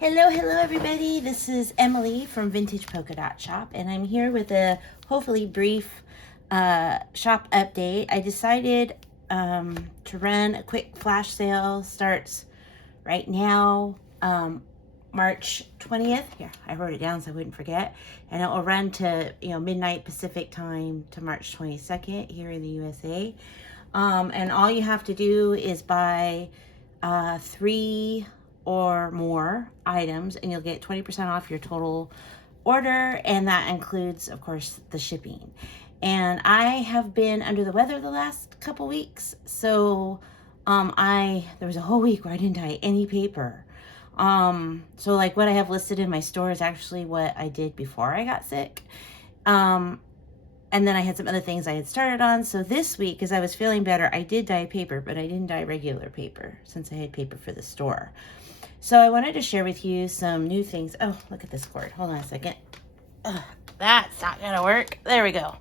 Hello everybody. This is Emily from Vintage Polka Dot Shop, and I'm here with a hopefully brief shop update. I decided to run a quick flash sale. Starts right now, March 20th. Here, I wrote it down so I wouldn't forget. And it will run to midnight Pacific time to March 22nd here in the USA. And all you have to do is buy 3 or more items and you'll get 20% off your total order, and that includes of course the shipping. And I have been under the weather the last couple weeks, so there was a whole week where I didn't dye any paper. So like what I have listed in my store is actually what I did before I got sick. And then I had some other things I had started on. So this week, as I was feeling better, I did dye paper, but I didn't dye regular paper since I had paper for the store. So I wanted to share with you some new things. Oh, look at this cord. Hold on a second. That's not gonna work. There we go.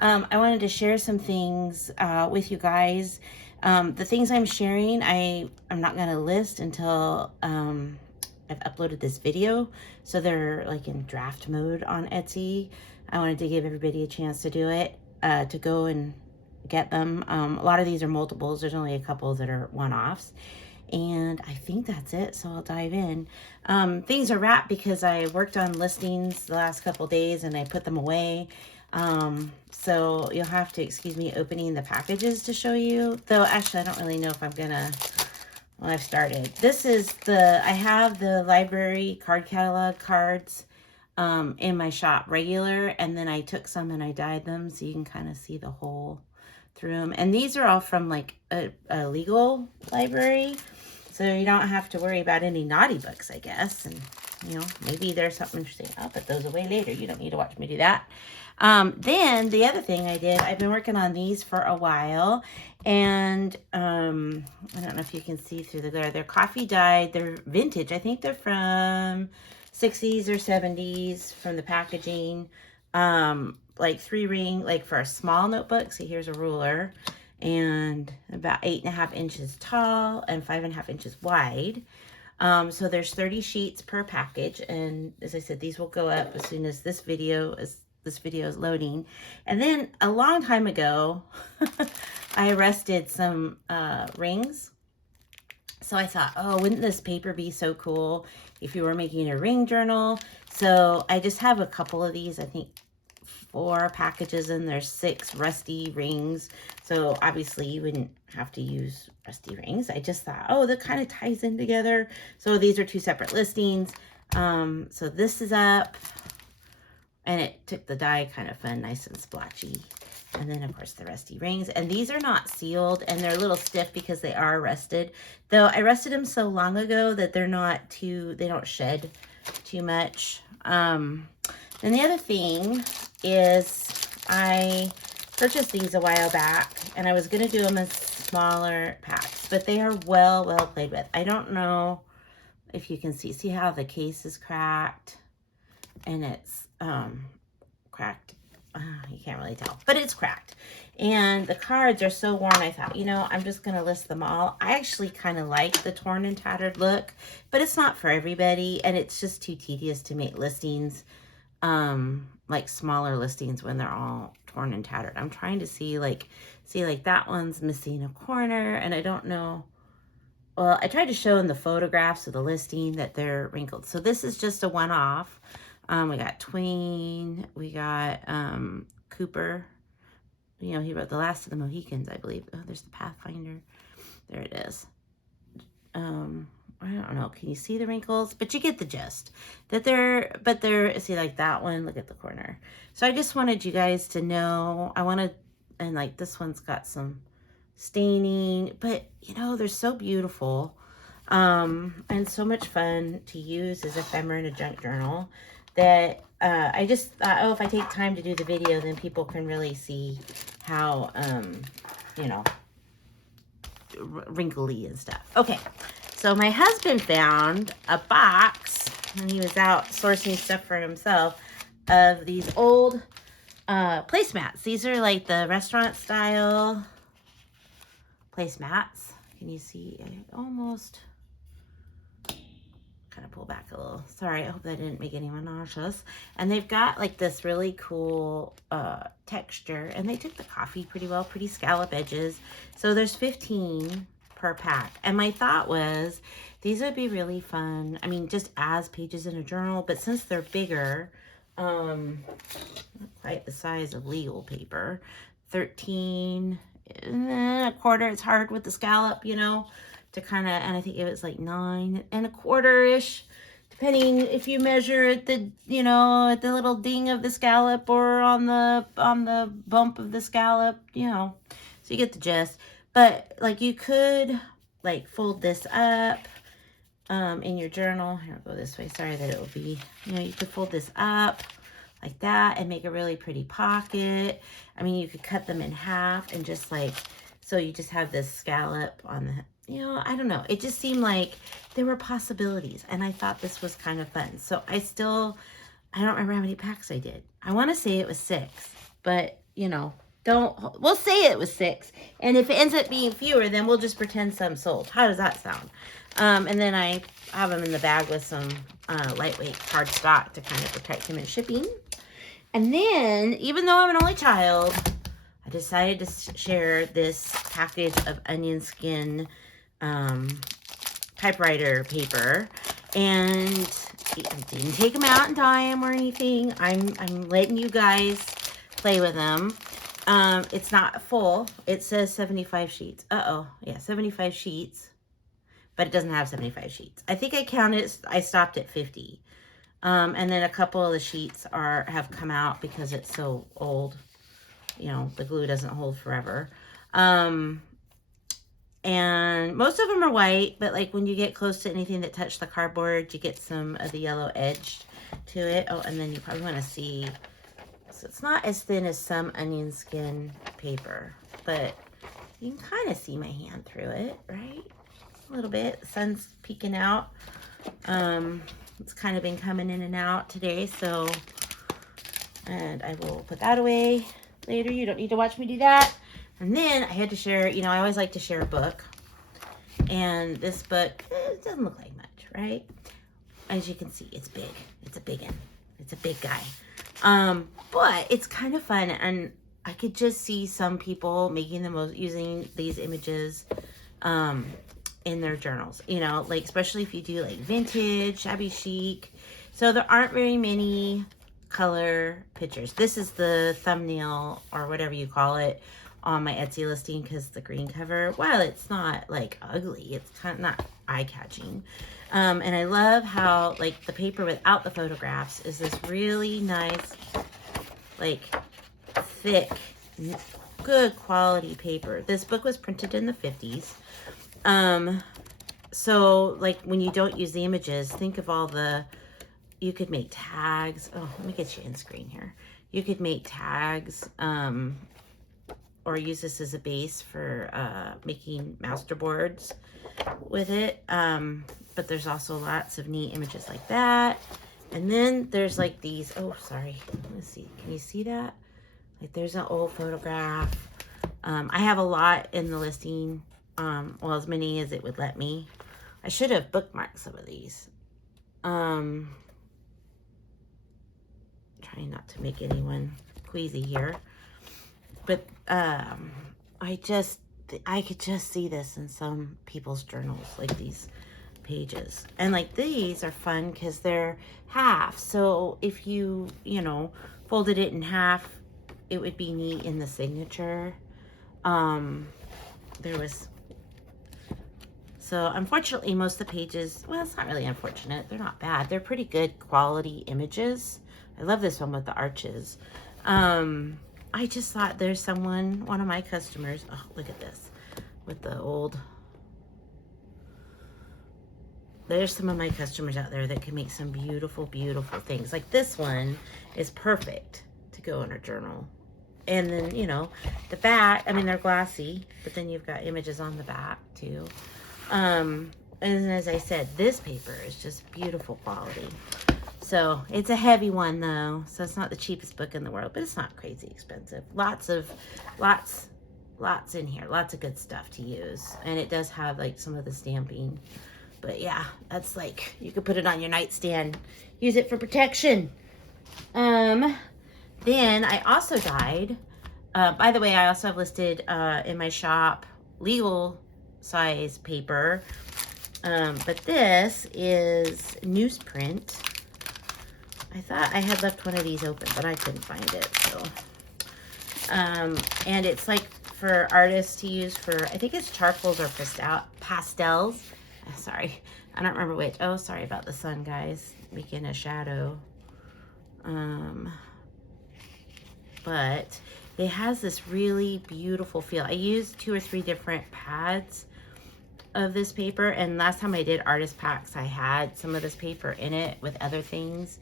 I wanted to share some things with you guys. The things I'm sharing, I'm not gonna list until I've uploaded this video. So they're like in draft mode on Etsy. I wanted to give everybody a chance to do it, to go and get them. A lot of these are multiples. There's only a couple that are one-offs. And I think that's it, so I'll dive in. Things are wrapped because I worked on listings the last couple days and I put them away. So you'll have to excuse me opening the packages to show you. Though actually I don't really know if I'm gonna, well, I've started. This is I have the library card catalog cards in my shop regular, and then I took some and I dyed them so you can kind of see the hole through them. And these are all from like a legal library, so you don't have to worry about any naughty books, I guess. And maybe there's something interesting. I'll put those away later. You don't need to watch me do that. Then the other thing I did, I've been working on these for a while, and I don't know if you can see through the glare. They're coffee dyed. They're vintage. I think they're from 60s or 70s from the packaging. Like 3-ring, like for a small notebook. See, here's a ruler, and about 8.5 inches tall and 5.5 inches wide. So there's 30 sheets per package, and as I said, these will go up as soon as this video is loading. And then a long time ago, I rested some rings. So I thought, oh, wouldn't this paper be so cool if you were making a ring journal? So I just have a couple of these, I think 4 packages, and there's 6 rusty rings. So obviously you wouldn't have to use rusty rings. I just thought, oh, that kind of ties in together. So these are 2 separate listings. So this is up, and it took the dye kind of fun, nice and splotchy. And then of course the rusty rings, and these are not sealed, and they're a little stiff because they are rusted. Though I rusted them so long ago that they don't shed too much. And the other thing is I purchased these a while back, and I was going to do them as smaller packs, but they are well played with. I don't know if you can see how the case is cracked, and it's cracked. You can't really tell, but it's cracked. And the cards are so worn, I thought, I'm just going to list them all. I actually kind of like the torn and tattered look, but it's not for everybody, and it's just too tedious to make listings, like smaller listings, when they're all torn and tattered. I'm trying to see like that one's missing a corner, and I don't know. Well, I tried to show in the photographs of the listing that they're wrinkled. So this is just a one-off. We got Twain, we got Cooper. He wrote The Last of the Mohicans, I believe. Oh, there's the Pathfinder. There it is. I don't know. Can you see the wrinkles? But you get the gist. See, like that one, look at the corner. So I just wanted you guys to know, and like this one's got some staining, but they're so beautiful. And so much fun to use as ephemera in a junk journal, that I just thought, oh, if I take time to do the video, then people can really see how, wrinkly and stuff. Okay, so my husband found a box, and he was out sourcing stuff for himself, of these old placemats. These are like the restaurant style placemats. Can you see? I almost kind of pull back a little. Sorry, I hope that didn't make anyone nauseous. And they've got like this really cool texture, and they took the coffee pretty well, pretty scallop edges. So there's 15 per pack. And my thought was these would be really fun. I mean, just as pages in a journal, but since they're bigger, not quite the size of legal paper, 13 a quarter. It's hard with the scallop, you know, to kind of, and I think it was like 9 1/4-ish, depending if you measure at the, you know, at the little ding of the scallop or on the bump of the scallop, you know, so you get the gist. But like you could like fold this up in your journal. Here, I'll go this way. Sorry that it will be, you know, you could fold this up like that and make a really pretty pocket. I mean, you could cut them in half and just like, so you just have this scallop on the, you know, I don't know. It just seemed like there were possibilities, and I thought this was kind of fun. So I don't remember how many packs I did. I want to say it was 6, but you know, we'll say it was 6. And if it ends up being fewer, then we'll just pretend some sold. How does that sound? And then I have them in the bag with some lightweight cardstock to kind of protect them in shipping. And then, even though I'm an only child, I decided to share this package of onion skin typewriter paper. And I didn't take them out and dye them or anything. I'm letting you guys play with them. It's not full. It says 75 sheets. Yeah, 75 sheets. But it doesn't have 75 sheets. I think I counted, I stopped at 50. And then a couple of the sheets have come out because it's so old. You know, the glue doesn't hold forever. And most of them are white, but like when you get close to anything that touched the cardboard, you get some of the yellow edge to it. Oh, and then you probably want to see, so it's not as thin as some onion skin paper, but you can kind of see my hand through it, right? A little bit. The sun's peeking out. It's kind of been coming in and out today, so, and I will put that away later. You don't need to watch me do that. And then I had to share, you know, I always like to share a book. And this book, it doesn't look like much, right? As you can see, it's big. It's a big one. It's a big guy. But it's kind of fun, and I could just see some people making the most, using these images in their journals, you know, like especially if you do like vintage, shabby chic. So there aren't very many color pictures. This is the thumbnail or whatever you call it on my Etsy listing, because the green cover, while it's not like ugly, it's kind of not eye-catching. And I love how like the paper without the photographs is this really nice, like thick, good quality paper. This book was printed in the 50s. So like when you don't use the images, think of all the, you could make tags. Oh, let me get you in screen here. You could make tags, or use this as a base for making masterboards with it. But there's also lots of neat images like that. And then there's like these, oh, sorry. Let's see. Can you see that? Like there's an old photograph. I have a lot in the listing. Well, as many as it would let me. I should have bookmarked some of these. Trying not to make anyone queasy here. But I could just see this in some people's journals, like these pages. And like these are fun because they're half. So if you know, folded it in half, it would be neat in the signature. So unfortunately, most of the pages, well, it's not really unfortunate. They're not bad. They're pretty good quality images. I love this one with the arches. I just thought there's one of my customers, oh, look at this, with the old, there's some of my customers out there that can make some beautiful, beautiful things. Like this one is perfect to go in a journal. And then, you know, the back, I mean, they're glossy, but then you've got images on the back too. And as I said, this paper is just beautiful quality. So it's a heavy one though. So it's not the cheapest book in the world, but it's not crazy expensive. Lots in here, lots of good stuff to use. And it does have like some of the stamping But yeah, that's like, you could put it on your nightstand. Use it for protection. Then I also dyed. By the way, I also have listed in my shop legal size paper. But this is newsprint. I thought I had left one of these open, but I couldn't find it. So, and it's like for artists to use for, I think it's charcoals or pastels. Sorry, I don't remember which. Oh, sorry about the sun, guys. Making a shadow. But it has this really beautiful feel. I used 2 or 3 different pads of this paper, and last time I did artist packs, I had some of this paper in it with other things,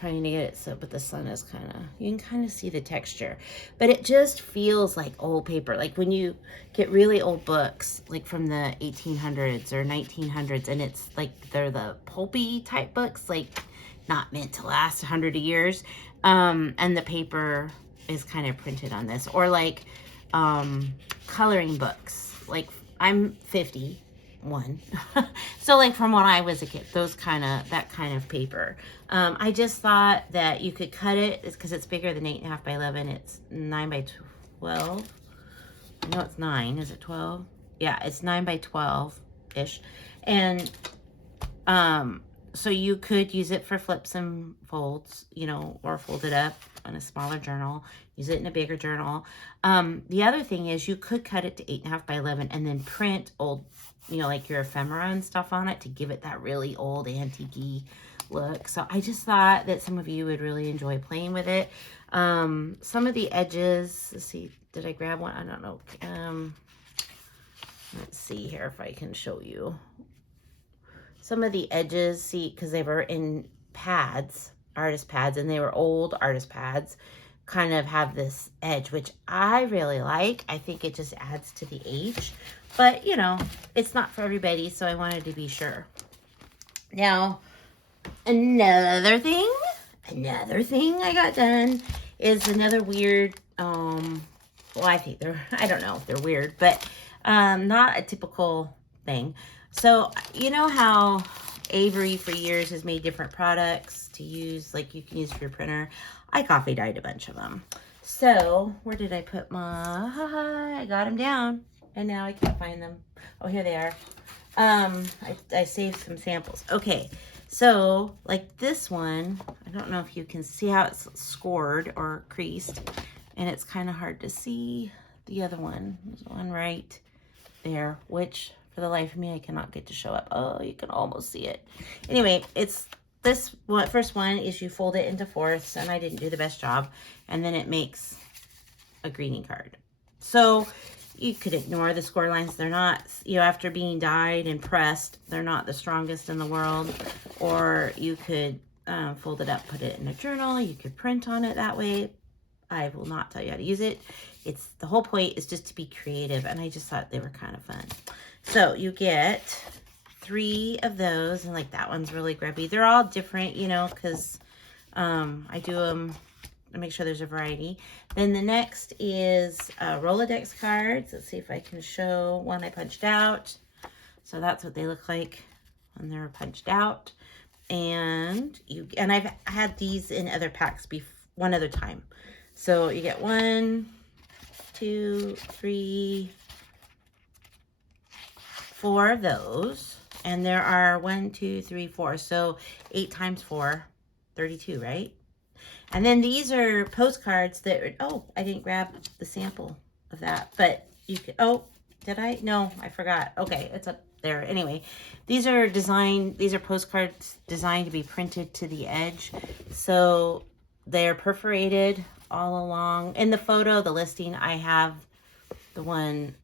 trying to get it so, but the sun is kind of, you can kind of see the texture, but it just feels like old paper. Like when you get really old books, like from the 1800s or 1900s, and it's like they're the pulpy type books, like not meant to last 100 years, and the paper is kind of printed on this, or like coloring books. Like I'm 51, so like from when I was a kid, that kind of paper. I just thought that you could cut it, because it's bigger than 8.5 by 11. It's 9 by 12. No, it's 9. Is it 12? Yeah, it's 9 by 12 ish, and so you could use it for flips and folds, you know, or fold it up on a smaller journal, use it in a bigger journal. The other thing is you could cut it to 8.5 by 11 and then print old, you know, like your ephemera and stuff on it to give it that really old antique-y look. So I just thought that some of you would really enjoy playing with it. Some of the edges, let's see, did I grab one? I don't know. Let's see here if I can show you. Some of the edges, see, because they were in pads, artist pads, and they were old artist pads, kind of have this edge, which I really like. I think it just adds to the age, but you know, it's not for everybody, so I wanted to be sure. Now, another thing I got done is another weird, well, I think I don't know if they're weird, but not a typical thing. So, you know how Avery for years has made different products to use, like you can use for your printer. I coffee dyed a bunch of them. So, where did I put I got them down, and now I can't find them. Oh, here they are. I saved some samples. Okay, so like this one, I don't know if you can see how it's scored or creased, and it's kind of hard to see the other one. There's one right there, which for the life of me, I cannot get to show up. Oh, you can almost see it. Anyway, it's this one. First one is you fold it into fourths, and I didn't do the best job, and then it makes a greeting card. So you could ignore the score lines. They're not, you know, after being dyed and pressed, they're not the strongest in the world. Or you could fold it up, put it in a journal. You could print on it that way. I will not tell you how to use it. It's the whole point is just to be creative, and I just thought they were kind of fun. So you get 3 of those, and like that one's really grubby. They're all different, you know, because I do them to make sure there's a variety. Then the next is Rolodex cards. Let's see if I can show one I punched out. So that's what they look like when they're punched out. And I've had these in other packs one other time. So you get 1, 2, 3, 4 of those, and there are 1, 2, 3, 4. So 8 times 4, 32, right? And then these are postcards that, oh, I didn't grab the sample of that, but you could, oh, did I? No, I forgot. Okay, it's up there. Anyway, these are postcards designed to be printed to the edge. So they're perforated all along. In the photo, the listing, I have the one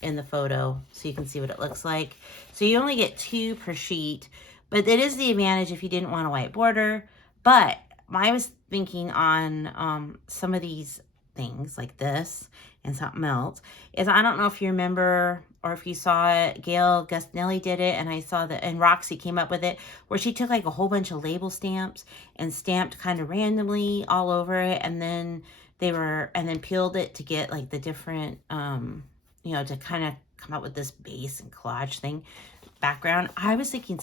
in the photo so you can see what it looks like. So you only get 2 per sheet, but it is the advantage if you didn't want a white border. But I was thinking on some of these things like this and something else is, I don't know if you remember or if you saw it, Gail Gustinelli did it, and I saw that, and Roxy came up with it, where she took like a whole bunch of label stamps and stamped kind of randomly all over it, and then peeled it to get like the different, you know, to kind of come up with this base and collage thing. background. I was thinking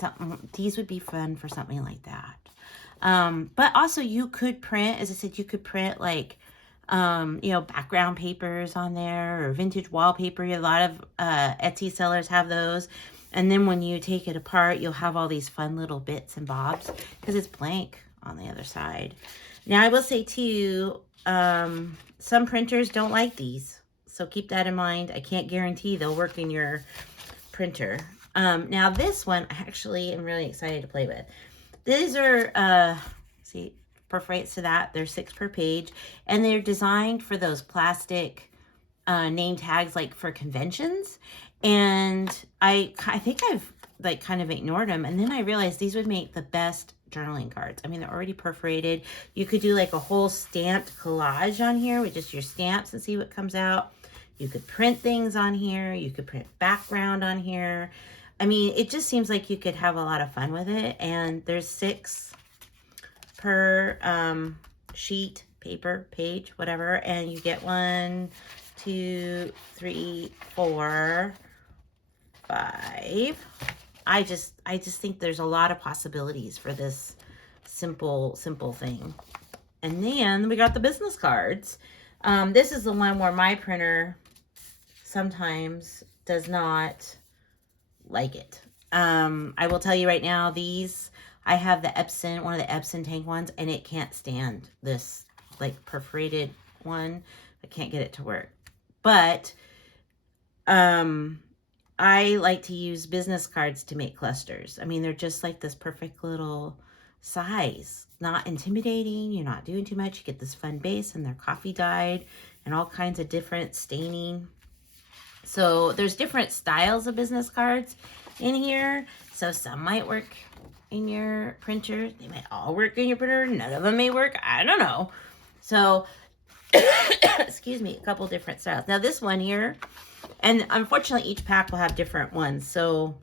these would be fun for something like that. But also you could print, as I said, you could print like, you know, background papers on there or vintage wallpaper. A lot of Etsy sellers have those. And then when you take it apart, you'll have all these fun little bits and bobs because it's blank on the other side. Now, I will say too, some printers don't like these. So keep that in mind. I can't guarantee they'll work in your printer. Now this one, I actually am really excited to play with. These are, see, perforates to that. They're 6 per page. And they're designed for those plastic name tags, like for conventions. And I think I've like kind of ignored them. And then I realized these would make the best journaling cards. I mean, they're already perforated. You could do like a whole stamped collage on here with just your stamps and see what comes out. You could print things on here. You could print background on here. I mean, it just seems like you could have a lot of fun with it. And there's 6 per sheet, paper, page, whatever. And you get 1, 2, 3, 4, 5. I just think there's a lot of possibilities for this simple thing. And then we got the business cards. This is the one where my printer sometimes does not like it. I will tell you right now, these, I have the Epson, one of the Epson tank ones, and it can't stand this like perforated one. I can't get it to work. But I like to use business cards to make clusters. I mean, they're just like this perfect little size. Not intimidating. You're not doing too much. You get this fun base, and they're coffee dyed and all kinds of different staining. So there's different styles of business cards in here. So some might work in your printer. They might all work in your printer. None of them may work. I don't know. So, excuse me, a couple different styles. Now this one here, and unfortunately each pack will have different ones. So,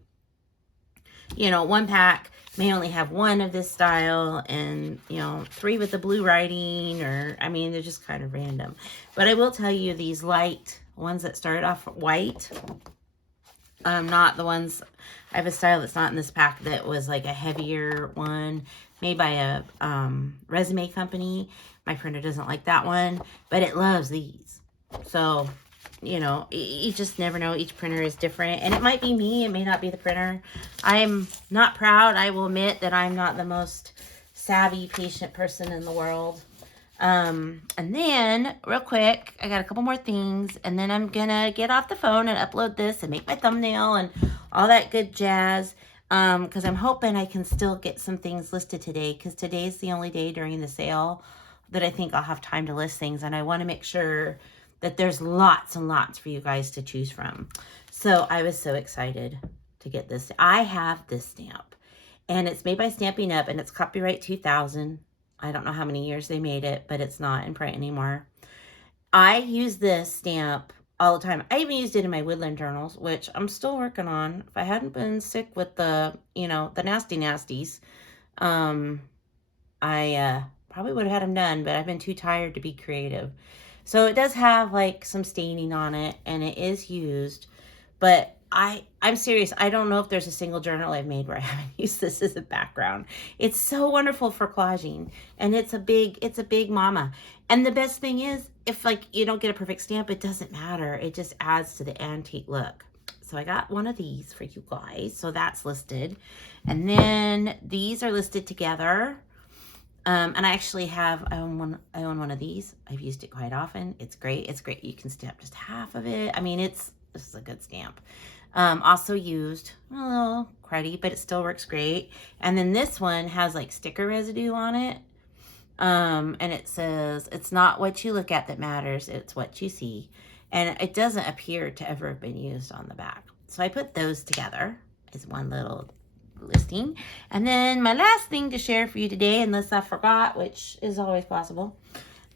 you know, one pack may only have 1 of this style and, you know, 3 with the blue writing, or, I mean, they're just kind of random. But I will tell you, these light ones that started off white, not the ones, I have a style that's not in this pack that was like a heavier one made by a resume company. My printer doesn't like that one, but it loves these. So, you know, you just never know. Each printer is different, and it might be me. It may not be the printer. I'm not proud. I will admit that I'm not the most savvy, patient person in the world. And then real quick, I got a couple more things, and then I'm gonna get off the phone and upload this and make my thumbnail and all that good jazz. Because I'm hoping I can still get some things listed today, because today's the only day during the sale that I think I'll have time to list things, and I want to make sure that there's lots and lots for you guys to choose from. So I was so excited to get this. I have this stamp, and it's made by Stampin' Up, and it's copyright 2000. I don't know how many years they made it, but it's not in print anymore. I use this stamp all the time. I even used it in my Woodland journals, which I'm still working on. If I hadn't been sick with the, you know, the nasty nasties, I probably would have had them done, but I've been too tired to be creative. So it does have like some staining on it, and it is used, but I'm serious. I don't know if there's a single journal I've made where I haven't used this as a background. It's so wonderful for collaging, and it's a big mama. And the best thing is, if like you don't get a perfect stamp, it doesn't matter. It just adds to the antique look. So I got one of these for you guys. So that's listed. And then these are listed together. And I actually I own one of these. I've used it quite often. It's great. It's great. You can stamp just half of it. I mean, this is a good stamp. Also used a little cruddy, but it still works great. And then this one has like sticker residue on it. And it says, it's not what you look at that matters. It's what you see. And it doesn't appear to ever have been used on the back. So I put those together as one little listing. And then my last thing to share for you today, unless I forgot, which is always possible,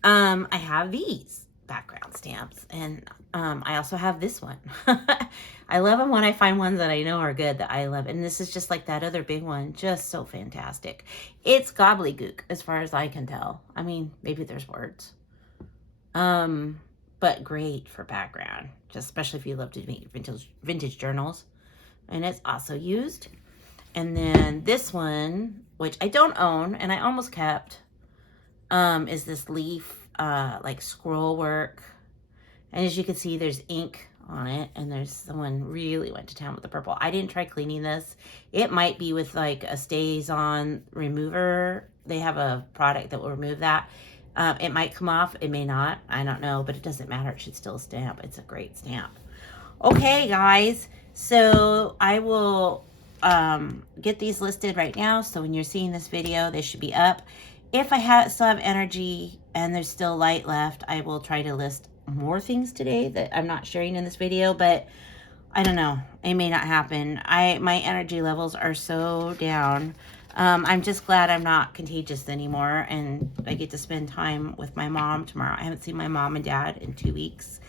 I have these background stamps, and I also have this one. I love them when I find ones that I know are good, that I love. And this is just like that other big one, just so fantastic. It's gobbledygook as far as I can tell. I mean, maybe there's words, but great for background, just especially if you love to make vintage journals. and it's also used. And then this one, which I don't own and I almost kept, is this leaf, like scroll work. And as you can see, there's ink on it, and there's someone really went to town with the purple. I didn't try cleaning this. It might be with like a stays on remover. They have a product that will remove that. It might come off, it may not, I don't know, but it doesn't matter. It should still stamp. It's a great stamp. Okay, guys, so I will get these listed right now. So when you're seeing this video, they should be up. If I still have energy and there's still light left, I will try to list more things today that I'm not sharing in this video, but I don't know, it may not happen. My energy levels are so down. I'm just glad I'm not contagious anymore, and I get to spend time with my mom tomorrow. I haven't seen my mom and dad in 2 weeks.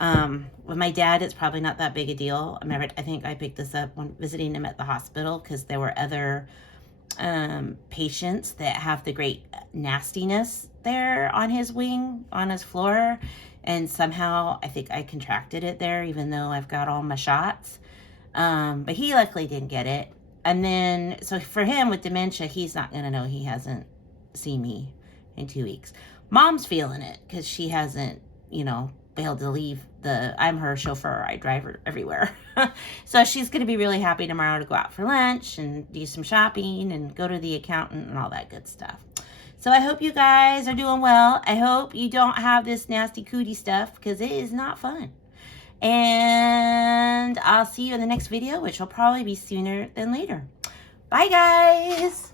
With my dad, it's probably not that big a deal. I think I picked this up when visiting him at the hospital, because there were other patients that have the great nastiness there on his wing, on his floor, and somehow I think I contracted it there, even though I've got all my shots. But he luckily didn't get it. And then, so for him with dementia, he's not going to know he hasn't seen me in 2 weeks. Mom's feeling it because she hasn't, been able to leave I'm her chauffeur. I drive her everywhere. So she's going to be really happy tomorrow to go out for lunch and do some shopping and go to the accountant and all that good stuff. So I hope you guys are doing well. I hope you don't have this nasty cootie stuff, because it is not fun. And I'll see you in the next video, which will probably be sooner than later. Bye, guys.